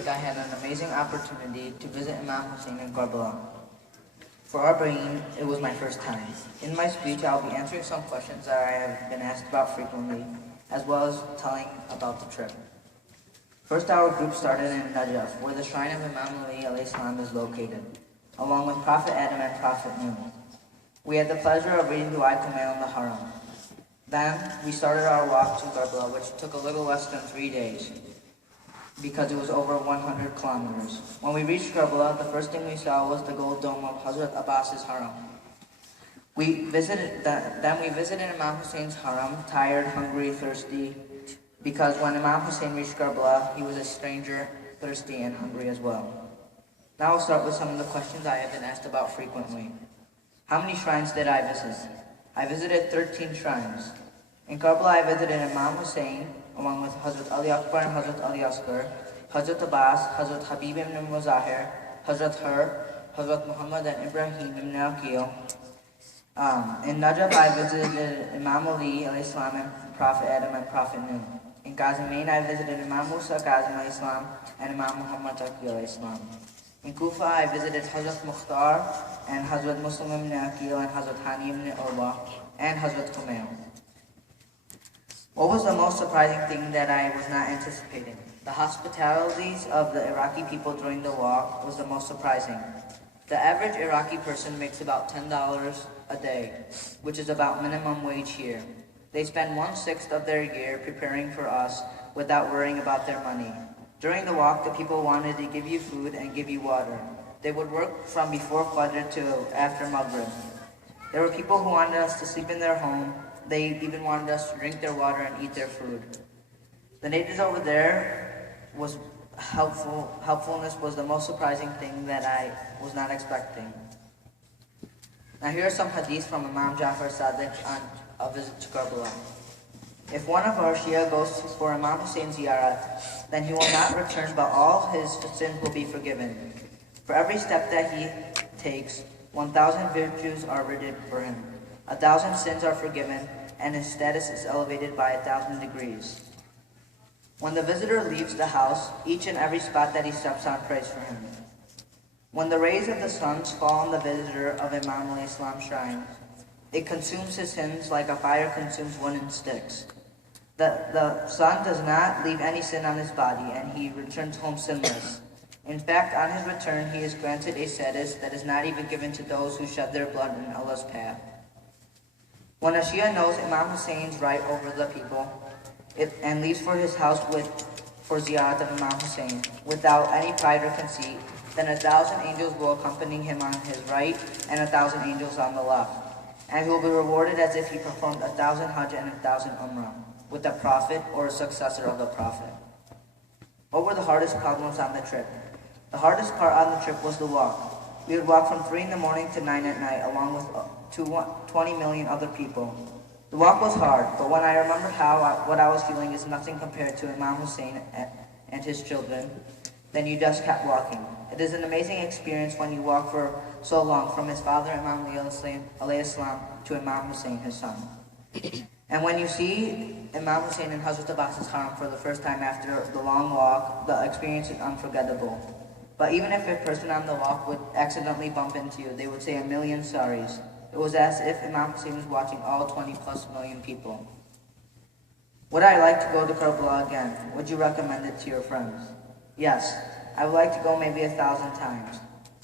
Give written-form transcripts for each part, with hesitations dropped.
break, I had an amazing opportunity to visit Imam Hussein in Karbala. For our brain, it was my first time. In my speech, I'll be answering some questions that I have been asked about frequently, as well as telling about the trip. First, our group started in Najaf, where the shrine of Imam Ali alayhi salam is located, along with Prophet Adam and Prophet Nuh. We had the pleasure of reading Dua Kumail in the Haram. Then, we started our walk to Karbala, which took a little less than 3 days, because it was over 100 kilometers. When we reached Karbala, the first thing we saw was the gold dome of Hazrat Abbas's Haram. Then we visited Imam Hussein's Haram, tired, hungry, thirsty, because when Imam Hussein reached Karbala, he was a stranger, thirsty, and hungry as well. Now I'll start with some of the questions I have been asked about frequently. How many shrines did I visit? I visited 13 shrines. In Karbala, I visited Imam Hussein, along with Hazrat Ali Akbar and Hazrat Ali Asghar, Hazrat Abbas, Hazrat Habib ibn Muzahir, Hazrat Hur, Hazrat Muhammad and Ibrahim ibn Aqil. In Najaf, I visited Imam Ali alayhi salam and Prophet Adam and Prophet Nuh. In Qazimain, I visited Imam Musa Qazim alayhi salam and Imam Muhammad Taqi alayhi salam. In Kufa, I visited Hazrat Mukhtar and Hazrat Muslim ibn Aqil and Hazrat Hani ibn Urwa and Hazrat Kumail. What was the most surprising thing that I was not anticipating? The hospitalities of the Iraqi people during the walk was the most surprising. The average Iraqi person makes about $10 a day, which is about minimum wage here. They spend 1/6 of their year preparing for us without worrying about their money. During the walk, the people wanted to give you food and give you water. They would work from before Fajr to after Maghrib. There were people who wanted us to sleep in their home. They even wanted us to drink their water and eat their food. The natives over there was helpfulness was the most surprising thing that I was not expecting. Now here are some hadiths from Imam Jaffer Sadiq on a visit to Karbala. If one of our Shia goes for Imam Hussein's ziyarat, then he will not return, but all his sins will be forgiven. For every step that he takes, 1,000 virtues are written for him. 1,000 sins are forgiven, and his status is elevated by 1,000 degrees. When the visitor leaves the house, each and every spot that he steps on prays for him. When the rays of the sun fall on the visitor of Imam alayhi salam's shrine, it consumes his sins like a fire consumes wooden sticks. The sun does not leave any sin on his body, and he returns home sinless. In fact, on his return, he is granted a status that is not even given to those who shed their blood in Allah's path. When a Shia knows Imam Hussein's right over the people and leaves for his house for ziyarat of Imam Hussein without any pride or conceit, then 1,000 angels will accompany him on his right and 1,000 angels on the left. And he will be rewarded as if he performed 1,000 Hajj and 1,000 Umrah with a prophet or a successor of the prophet. What were the hardest problems on the trip? The hardest part on the trip was the walk. We would walk from 3 in the morning to 9 at night along with 20 million other people. The walk was hard, but when I remembered what I was feeling is nothing compared to Imam Hussein and his children, then you just kept walking. It is an amazing experience when you walk for so long from his father Imam Ali alayhi salam to Imam Hussein, his son. And when you see Imam Hussein in Hazrat Abbas's Haram for the first time after the long walk, the experience is unforgettable. But even if a person on the walk would accidentally bump into you, they would say a million sorries. It was as if Imam Hussein was watching all 20+ million people. Would I like to go to Karbala again? Would you recommend it to your friends? Yes, I would like to go maybe 1,000 times.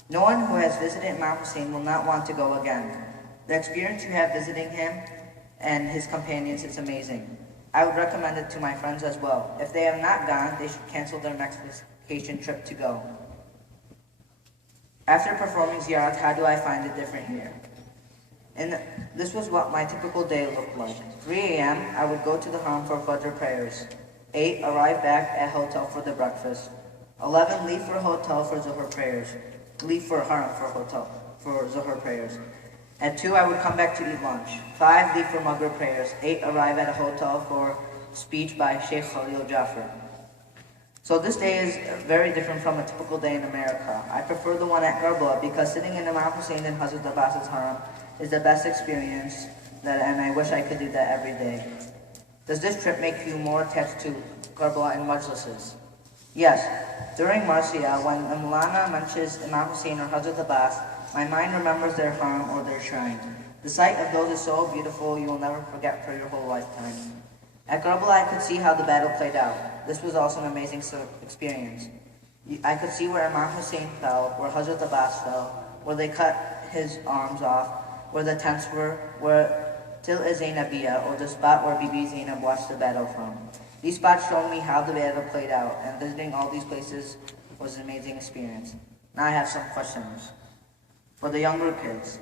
No one who has visited Imam Hussein will not want to go again. The experience you have visiting him and his companions is amazing. I would recommend it to my friends as well. If they have not gone, they should cancel their next vacation trip to go. After performing ziyarat, how do I find it different here? And this was what my typical day looked like. 3 a.m., I would go to the Haram for Fajr prayers. 8, arrive back at hotel for the breakfast. 11, leave for hotel for Zuhr prayers. Leave for Haram for Zuhr prayers. At 2, I would come back to eat lunch. 5, leave for Maghrib prayers. 8, arrive at a hotel for speech by Sheikh Khalil Jaffer. So this day is very different from a typical day in America. I prefer the one at Karbala because sitting in Imam Hussein and Hazrat Abbas's Haram is the best experience, and I wish I could do that every day. Does this trip make you more attached to Karbala and Majlises? Yes, during Marsiya, when the Mulana mentions Imam Hussein or Hazrat Abbas, my mind remembers their harem or their shrines. The sight of those is so beautiful you will never forget for your whole lifetime. At Karbala, I could see how the battle played out. This was also an amazing experience. I could see where Imam Hussein fell, where Hazrat Abbas fell, where they cut his arms off, where the tents were, where Til Zainabiyya, or the spot where Bibi Zainab watched the battle from. These spots showed me how the battle played out, and visiting all these places was an amazing experience. Now I have some questions for the younger kids.